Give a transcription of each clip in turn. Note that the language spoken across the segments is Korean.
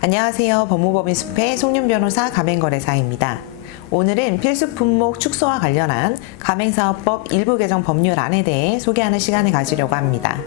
안녕하세요. 법무법인 숲의 송윤 변호사 가맹거래사입니다. 오늘은 필수 품목 축소와 관련한 가맹사업법 일부 개정 법률안에 대해 소개하는 시간을 가지려고 합니다.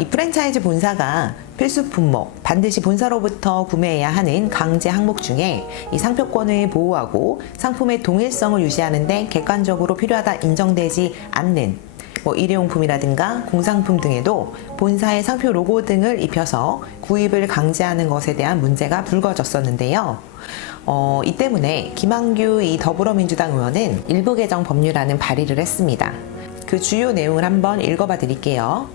이 프랜차이즈 본사가 필수 품목, 반드시 본사로부터 구매해야 하는 강제 항목 중에 이 상표권을 보호하고 상품의 동일성을 유지하는 데 객관적으로 필요하다 인정되지 않는 일회용품이라든가 공산품 등에도 본사의 상표 로고 등을 입혀서 구입을 강제하는 것에 대한 문제가 불거졌었는데요. 이 때문에 김한규 이 더불어민주당 의원은 일부 개정 법률안을 발의를 했습니다. 그 주요 내용을 한번 읽어봐 드릴게요.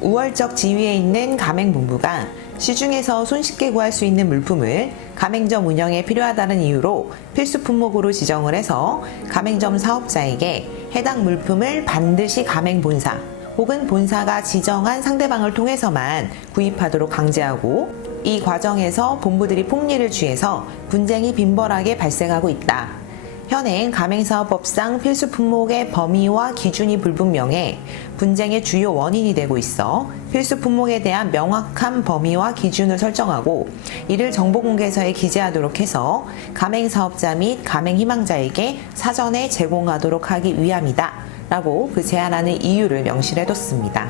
우월적 지위에 있는 가맹본부가 시중에서 손쉽게 구할 수 있는 물품을 가맹점 운영에 필요하다는 이유로 필수 품목으로 지정을 해서 가맹점 사업자에게 해당 물품을 반드시 가맹본사 혹은 본사가 지정한 상대방을 통해서만 구입하도록 강제하고 이 과정에서 본부들이 폭리를 취해서 분쟁이 빈번하게 발생하고 있다. 현행 가맹사업법상 필수 품목의 범위와 기준이 불분명해 분쟁의 주요 원인이 되고 있어 필수 품목에 대한 명확한 범위와 기준을 설정하고 이를 정보공개서에 기재하도록 해서 가맹사업자 및 가맹희망자에게 사전에 제공하도록 하기 위함이다 라고 그 제안하는 이유를 명시해뒀습니다.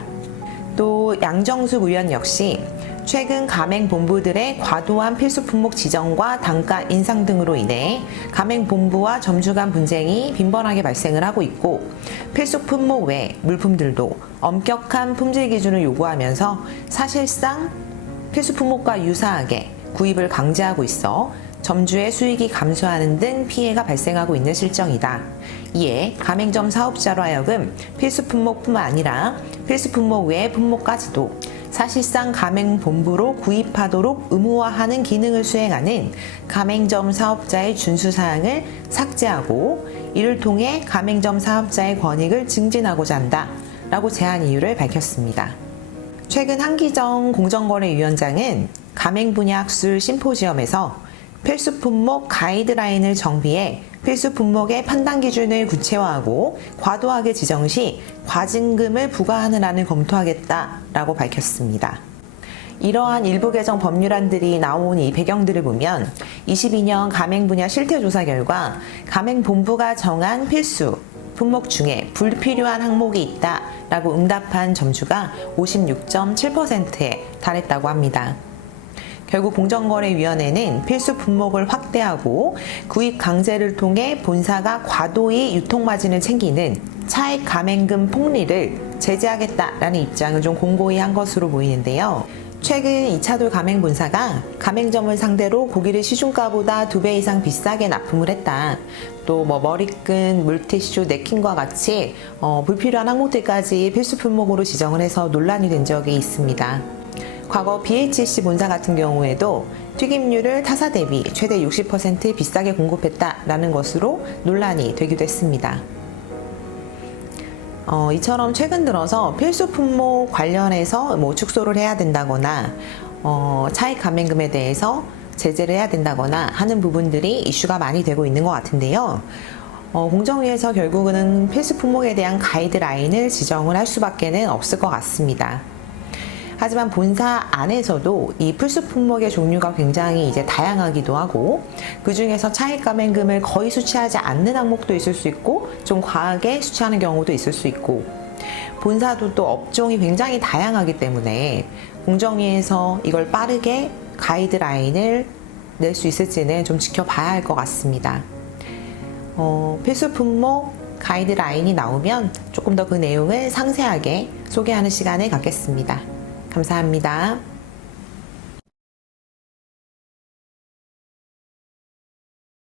또 양정숙 의원 역시 최근 가맹본부들의 과도한 필수 품목 지정과 단가 인상 등으로 인해 가맹본부와 점주 간 분쟁이 빈번하게 발생을 하고 있고 필수 품목 외 물품들도 엄격한 품질 기준을 요구하면서 사실상 필수 품목과 유사하게 구입을 강제하고 있어 점주의 수익이 감소하는 등 피해가 발생하고 있는 실정이다. 이에 가맹점 사업자로 하여금 필수 품목뿐만 아니라 필수 품목 외의 품목까지도 사실상 가맹본부로 구입하도록 의무화하는 기능을 수행하는 가맹점 사업자의 준수사항을 삭제하고 이를 통해 가맹점 사업자의 권익을 증진하고자 한다 라고 제안 이유를 밝혔습니다. 최근 한기정 공정거래위원장은 가맹분야학술 심포지엄에서 필수 품목 가이드라인을 정비해 필수 품목의 판단 기준을 구체화하고 과도하게 지정 시 과징금을 부과하는 안을 검토하겠다라고 밝혔습니다. 이러한 일부 개정 법률안들이 나온 이 배경들을 보면 22년 가맹분야 실태조사 결과 가맹본부가 정한 필수 품목 중에 불필요한 항목이 있다라고 응답한 점주가 56.7%에 달했다고 합니다. 결국 공정거래위원회는 필수 품목을 확대하고 구입 강제를 통해 본사가 과도히 유통마진을 챙기는 차액 가맹금 폭리를 제재하겠다라는 입장을 좀 공고히 한 것으로 보이는데요. 최근 이차돌 가맹본사가 가맹점을 상대로 고기를 시중가보다 2배 이상 비싸게 납품을 했다. 또 머리끈, 물티슈, 냅킨과 같이 불필요한 항목들까지 필수 품목으로 지정을 해서 논란이 된 적이 있습니다. 과거 BHC 본사 같은 경우에도 튀김류를 타사 대비 최대 60% 비싸게 공급했다라는 것으로 논란이 되기도 했습니다. 이처럼 최근 들어서 필수 품목 관련해서 축소를 해야 된다거나 차익 가맹금에 대해서 제재를 해야 된다거나 하는 부분들이 이슈가 많이 되고 있는 것 같은데요. 공정위에서 결국은 필수 품목에 대한 가이드라인을 지정을 할 수밖에 없을 것 같습니다. 하지만 본사 안에서도 이 필수 품목의 종류가 굉장히 이제 다양하기도 하고 그 중에서 차익 가맹금을 거의 수취하지 않는 항목도 있을 수 있고 좀 과하게 수취하는 경우도 있을 수 있고 본사도 또 업종이 굉장히 다양하기 때문에 공정위에서 이걸 빠르게 가이드라인을 낼 수 있을지는 좀 지켜봐야 할 것 같습니다. 필수 품목 가이드라인이 나오면 조금 더 그 내용을 상세하게 소개하는 시간을 갖겠습니다. 감사합니다.